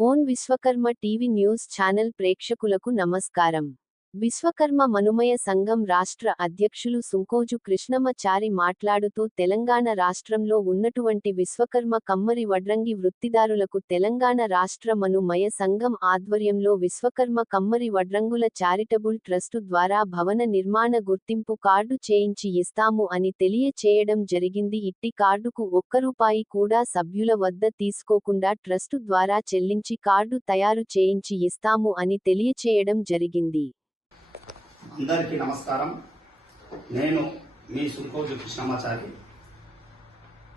Own Vishwakarma TV news channel ప్రేక్షకులకు నమస్కారం. విశ్వకర్మ మనుమయ సంఘం రాష్ట్ర అధ్యక్షులు సుంకోజు కృష్ణమచారి మాట్లాడుతూ తెలంగాణ రాష్ట్రంలో ఉన్నటువంటి విశ్వకర్మ కమ్మరి వడ్రంగి వృత్తిదారులకు తెలంగాణ రాష్ట్ర మనుమయ సంఘం ఆధ్వర్యంలో విశ్వకర్మ కమ్మరి వడ్రంగుల చారిటబుల్ ట్రస్టు ద్వారా భవన నిర్మాణ గుర్తింపు కార్డు చేయించి ఇస్తాము అని తెలియచేయడం జరిగింది. ఇట్టి కార్డుకు ఒక్క రూపాయి కూడా సభ్యుల వద్ద తీసుకోకుండా ట్రస్టు ద్వారా చెల్లించి కార్డు తయారు చేయించి ఇస్తాము అని తెలియచేయడం జరిగింది. అందరికీ నమస్కారం. నేను మీ సుల్కోజు కృష్ణమాచారి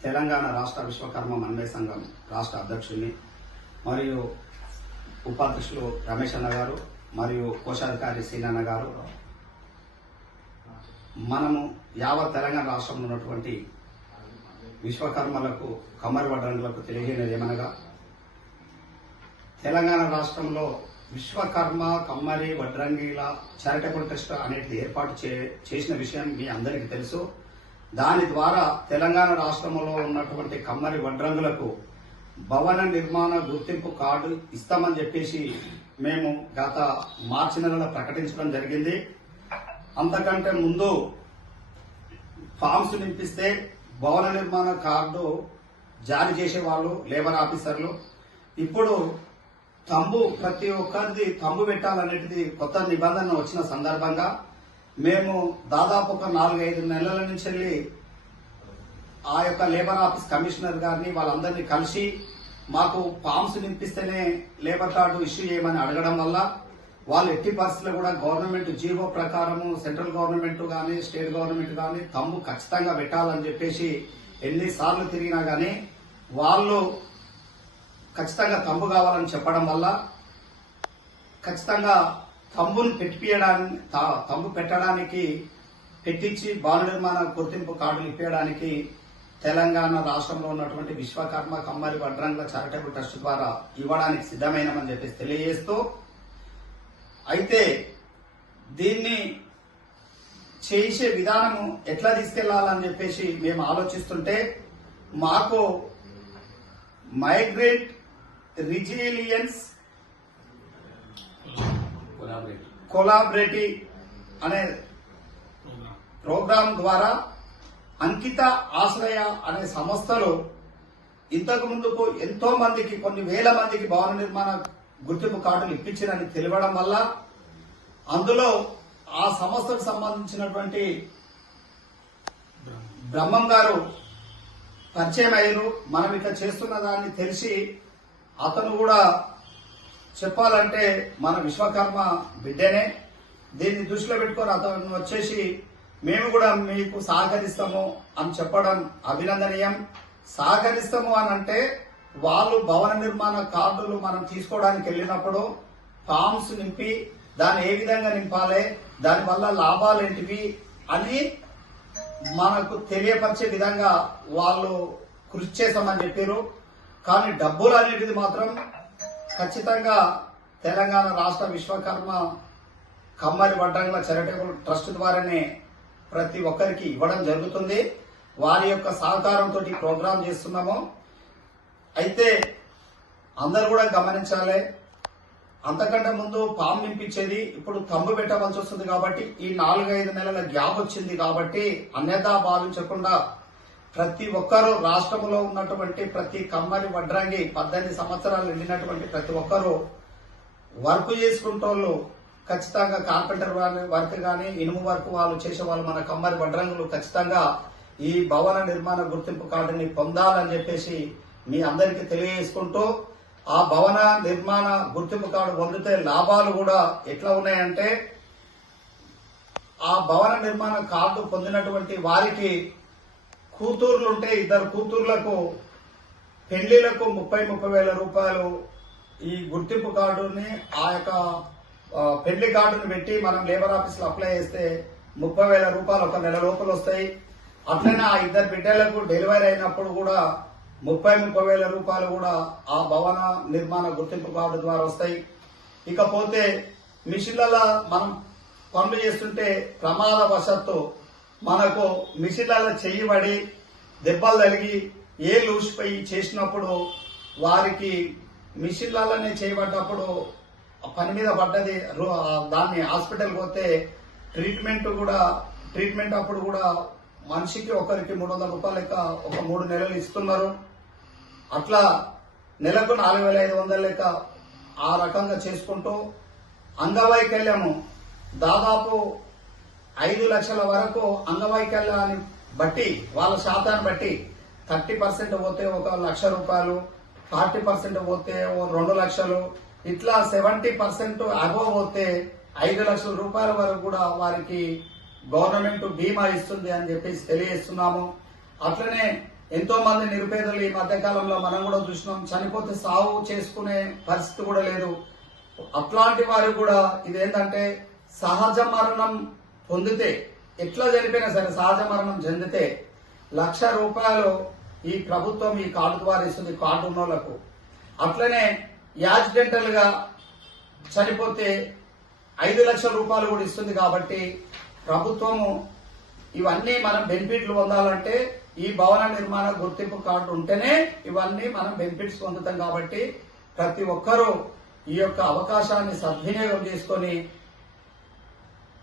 తెలంగాణ రాష్ట్ర విశ్వకర్మ మన్వయ సంఘం రాష్ట్ర అధ్యక్షుడిని మరియు ఉపాధ్యక్షులు రమేష్ అన్న గారు మరియు కోశాధికారి సీనన్న గారు. మనము యావత్ తెలంగాణ రాష్ట్రంలో ఉన్నటువంటి విశ్వకర్మలకు కమ్మరి వడ్రంగులకు తెలియజేయడం ఏమనగా తెలంగాణ రాష్ట్రంలో విశ్వకర్మ కమ్మరి వడ్రంగిల చారిటబుల్ ట్రస్ట్ అనేది ఏర్పాటు చే- చేసిన విషయం మీ అందరికీ తెలుసు. దాని ద్వారా తెలంగాణ రాష్ట్రంలో ఉన్నటువంటి కమ్మరి వడ్రంగులకు భవన నిర్మాణ గుర్తింపు కార్డు ఇస్తామని చెప్పేసి మేము గత మార్చి నెలలో ప్రకటించడం జరిగింది. అంతకంటే ముందు ఫామ్స్ నింపిస్తే భవన నిర్మాణ కార్డు జారీ చేసేవాళ్ళు లేబర్ ఆఫీసర్లు. ఇప్పుడు తంబు ప్రతి ఒక్కరిది తంబు పెట్టాలనేది కొత్త నిబంధన వచ్చిన సందర్భంగా మేము దాదాపు ఒక నాలుగైదు నెలల నుంచి వెళ్ళి ఆ యొక్క లేబర్ ఆఫీస్ కమిషనర్ గారిని వాళ్ళందరినీ కలిసి మాకు ఫామ్స్ నింపిస్తేనే లేబర్ కార్డు ఇష్యూ చేయమని అడగడం వల్ల వాళ్ళు ఎట్టి పరిస్థితుల్లో కూడా గవర్నమెంట్ జీవో ప్రకారము సెంట్రల్ గవర్నమెంట్ కానీ స్టేట్ గవర్నమెంట్ కానీ తమ్ము ఖచ్చితంగా పెట్టాలని చెప్పేసి ఎన్నిసార్లు తిరిగినా కానీ వాళ్ళు ఖచ్చితంగా తంబు కావాలని చెప్పడం వల్ల ఖచ్చితంగా తంబును పెట్టిపియడానికి తంబు పెట్టడానికి పెట్టించి భవన నిర్మాణ గుర్తింపు కార్డులు ఇప్పించడానికి తెలంగాణ రాష్ట్రంలో ఉన్నటువంటి విశ్వకర్మ కమ్మరి వడ్రంగుల చారిటబుల్ ట్రస్ట్ ద్వారా ఇవ్వడానికి సిద్ధమైనమని చెప్పేసి తెలియజేస్తూ అయితే దీన్ని చేసే విధానము ఎట్లా తీసుకెళ్ళాలని చెప్పేసి మేము ఆలోచిస్తుంటే మాకు మైగ్రేట్ రిజిలియన్స్ కొలాబరేటివ్ అనే ప్రోగ్రాం ద్వారా అంకిత ఆశ్రయ అనే సంస్థలు ఇంతకు ముందుకు ఎంతో మందికి కొన్ని వేల మందికి భవన నిర్మాణ గుర్తింపు కార్డులు ఇప్పించారని తెలియడం వల్ల అందులో ఆ సంస్థకు సంబంధించినటువంటి బ్రహ్మం గారు పరిచయం అయ్యారు. మనం ఇట్లా చేస్తున్న దాన్ని తెలిసి అతను కూడా చెప్పాలంటే మన విశ్వకర్మ బిడ్డనే. దీన్ని దృష్టిలో పెట్టుకొని అతను వచ్చేసి మేము కూడా మీకు సహకరిస్తాము అని చెప్పడం అభినందనీయం. సహకరిస్తాము అని అంటే వాళ్ళు భవన నిర్మాణ కార్డులు మనం తీసుకోవడానికి వెళ్ళినప్పుడు ఫామ్స్ నింపి దాన్ని ఏ విధంగా నింపాలి దానివల్ల లాభాలు ఏంటివి అని మనకు తెలియపరిచే విధంగా వాళ్ళు కృషి చేస్తామని చెప్పారు. కానీ డబ్బులు అనేటిది మాత్రం ఖచ్చితంగా తెలంగాణ రాష్ట్ర విశ్వకర్మ కమ్మరి వడ్డంగుల చారిటబుల్ ట్రస్ట్ ద్వారానే ప్రతి ఒక్కరికి ఇవ్వడం జరుగుతుంది. వారి యొక్క సహకారంతో ఈ ప్రోగ్రాం చేస్తున్నాము. అయితే అందరు కూడా గమనించాలి. అంతకంటే ముందు పాము నింపించేది ఇప్పుడు తమ్ము పెట్టవలసి వస్తుంది కాబట్టి ఈ నాలుగైదు నెలల గ్యాప్ వచ్చింది కాబట్టి అన్యథా భావించకుండా ప్రతి ఒక్కరూ రాష్ట్రంలో ఉన్నటువంటి ప్రతి కమ్మరి వడ్రంగి పద్దెనిమిది సంవత్సరాలు నిండినటువంటి ప్రతి ఒక్కరూ వర్క్ చేసుకుంటోళ్ళు ఖచ్చితంగా కార్పెంటర్ వర్క్ కానీ ఇనుము వర్క్ వాళ్ళు చేసే వాళ్ళు మన కమ్మరి వడ్రంగులు ఖచ్చితంగా ఈ భవన నిర్మాణ గుర్తింపు కార్డుని పొందాలని చెప్పేసి మీ అందరికీ తెలియజేసుకుంటూ ఆ భవన నిర్మాణ గుర్తింపు కార్డు పొందితే లాభాలు కూడా ఎట్లా ఉన్నాయంటే ఆ భవన నిర్మాణ కార్డు పొందినటువంటి వారికి కూతుర్లు ఉంటే ఇద్దరు కూతుర్లకు పెళ్ళిలకు ముప్పై ముప్పై వేల రూపాయలు. ఈ గుర్తింపు కార్డుని ఆ యొక్క పెళ్ళి కార్డుని పెట్టి మనం లేబర్ ఆఫీస్లో అప్లై చేస్తే ముప్పై వేల రూపాయలు ఒక నెల లోపల వస్తాయి. అట్లనే ఆ ఇద్దరు బిడ్డలకు డెలివరీ అయినప్పుడు కూడా ముప్పై ముప్పై వేల రూపాయలు కూడా ఆ భవన నిర్మాణ గుర్తింపు కార్డు ద్వారా వస్తాయి. ఇకపోతే మిషన్లలో మనం పనులు చేస్తుంటే ప్రమాదవశత్తు మనకు మిషన్లలో చేయబడి దెబ్బలు తగిలి ఏ లూసిపోయి చేసినప్పుడు వారికి మిషన్లలోనే చేయబడ్డప్పుడు ఆ పని మీద పడ్డది రో- దాన్ని హాస్పిటల్కి పోతే ట్రీట్మెంట్ కూడా ట్రీట్మెంట్ అప్పుడు కూడా మనిషికి ఒకరికి మూడు వందల రూపాయలు లెక్క ఒక మూడు నెలలు ఇస్తున్నారు. అట్లా నెలకు నాలుగు వేల ఐదు వందల లెక్క ఆ రకంగా చేసుకుంటూ అంగవైకల్యము దాదాపు ఐదు లక్షల వరకు అంగవైకల్యాన్ని బట్టి వాళ్ళ శాతాన్ని బట్టి థర్టీ పర్సెంట్ పోతే ఒక లక్ష రూపాయలు ఫార్టీ పర్సెంట్ పోతే ఓ రెండు లక్షలు ఇట్లా సెవెంటీ పర్సెంట్ అబవ్ పోతే ఐదు లక్షల రూపాయల వరకు కూడా వారికి గవర్నమెంట్ బీమా ఇస్తుంది అని చెప్పేసి తెలియజేస్తున్నాము. అట్లనే ఎంతో మంది నిరుపేదలు ఈ మధ్యకాలంలో మనం కూడా చూసినాం చనిపోతే సాగు చేసుకునే పరిస్థితి కూడా లేదు. అట్లాంటి వారు కూడా ఇదేంటంటే సహజ మరణం పొందితే ఎట్లా చనిపోయినా సరే సహజ మరణం చెందితే లక్ష రూపాయలు ఈ ప్రభుత్వం ఈ కార్డు ద్వారా ఇస్తుంది కార్డు ఉన్నోళ్ళకు. అట్లనే యాక్సిడెంటల్గా చనిపోతే ఐదు లక్షల రూపాయలు కూడా ఇస్తుంది కాబట్టి ప్రభుత్వము ఇవన్నీ మనం బెనిఫిట్లు పొందాలంటే ఈ భవన నిర్మాణ గుర్తింపు కార్డు ఉంటేనే ఇవన్నీ మనం బెనిఫిట్స్ పొందుతాం కాబట్టి ప్రతి ఒక్కరూ ఈ యొక్క అవకాశాన్ని సద్వినియోగం చేసుకొని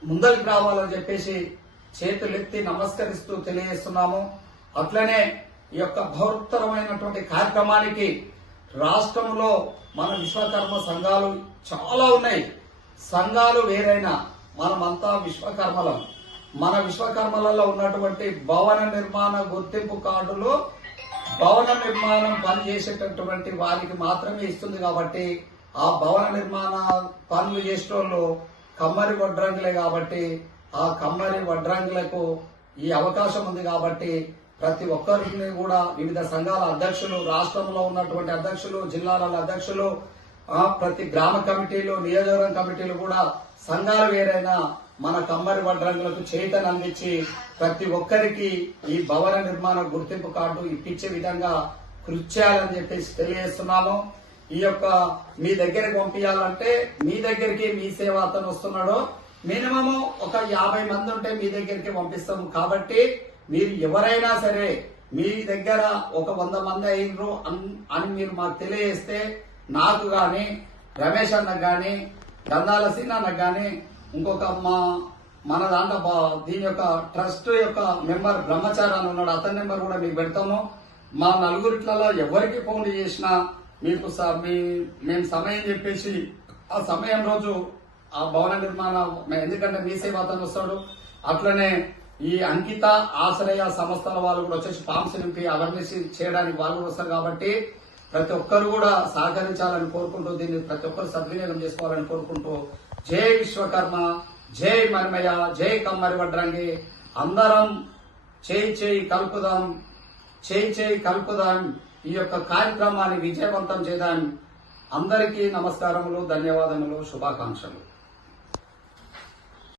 ముందరికి రావాలని చెప్పేసి చేతులెత్తి నమస్కరిస్తూ తెలియజేస్తున్నాము. అట్లనే ఈ యొక్క బహుత్తరమైనటువంటి కార్యక్రమానికి రాష్ట్రంలో మన విశ్వకర్మ సంఘాలు చాలా ఉన్నాయి. సంఘాలు వేరైనా మనమంతా విశ్వకర్మలం. మన విశ్వకర్మలలో ఉన్నటువంటి భవన నిర్మాణ గుర్తింపు కార్డులు భవన నిర్మాణం పని చేసేటటువంటి వారికి మాత్రమే ఇస్తుంది కాబట్టి ఆ భవన నిర్మాణ పనులు చేసేటోళ్ళు కమ్మరి వడ్రంగులే కాబట్టి ఆ కమ్మరి వడ్రంగులకు ఈ అవకాశం ఉంది కాబట్టి ప్రతి ఒక్కరిని కూడా వివిధ సంఘాల అధ్యక్షులు రాష్ట్రంలో ఉన్నటువంటి అధ్యక్షులు జిల్లాల అధ్యక్షులు ప్రతి గ్రామ కమిటీలు నియోజకవర్గం కమిటీలు కూడా సంఘాలు వేరైనా మన కమ్మరి వడ్రంగులకు చేతను అందించి ప్రతి ఒక్కరికి ఈ భవన నిర్మాణ గుర్తింపు కార్డు ఇప్పించే విధంగా కృషి చేయాలని చెప్పేసి తెలియజేస్తున్నాము. ఈ యొక్క మీ దగ్గరికి పంపించాలంటే మీ దగ్గరికి మీ సేవ అతను వస్తున్నాడు. మినిమము ఒక యాభై మంది ఉంటే మీ దగ్గరికి పంపిస్తాము. కాబట్టి మీరు ఎవరైనా సరే మీ దగ్గర ఒక వంద మంది అయినరు అన్- అని మీరు మాకు తెలియజేస్తే నాకు గాని రమేష్ అన్నకు కానీ గంధాల సీనన్నకు కానీ ఇంకొక మా మన దాంట్లో దీని యొక్క ట్రస్ట్ యొక్క మెంబర్ బ్రహ్మచారి అని ఉన్నాడు. అతని నెంబర్ కూడా మీకు పెడతాము. మా నలుగురిట్లలో ఎవరికి ఫోన్ చేసినా మీకు మీ మేము సమయం చెప్పేసి ఆ సమయం రోజు ఆ భవన నిర్మాణం ఎందుకంటే మీసే అతను వస్తాడు. అట్లనే ఈ అంకిత ఆశ్రయ సంస్థల వాళ్ళు కూడా వచ్చేసి ఫామ్స్ నింపి అవేర్నెస్ చేయడానికి వాళ్ళు కూడా వస్తారు కాబట్టి ప్రతి ఒక్కరు కూడా సహకరించాలని కోరుకుంటూ దీన్ని ప్రతి ఒక్కరు సద్వినియోగం చేసుకోవాలని కోరుకుంటూ జై విశ్వకర్మ జై మర్మయ జై కమ్మరి వడ్రంగి. అందరం చేయి చేయి కలుపుదాం చేయి చేయి కలుపుదాం. ఈ యొక్క కార్యక్రమాన్ని విజయవంతం చేయడానికి అందరికీ నమస్కారములు ధన్యవాదములు శుభాకాంక్షలు.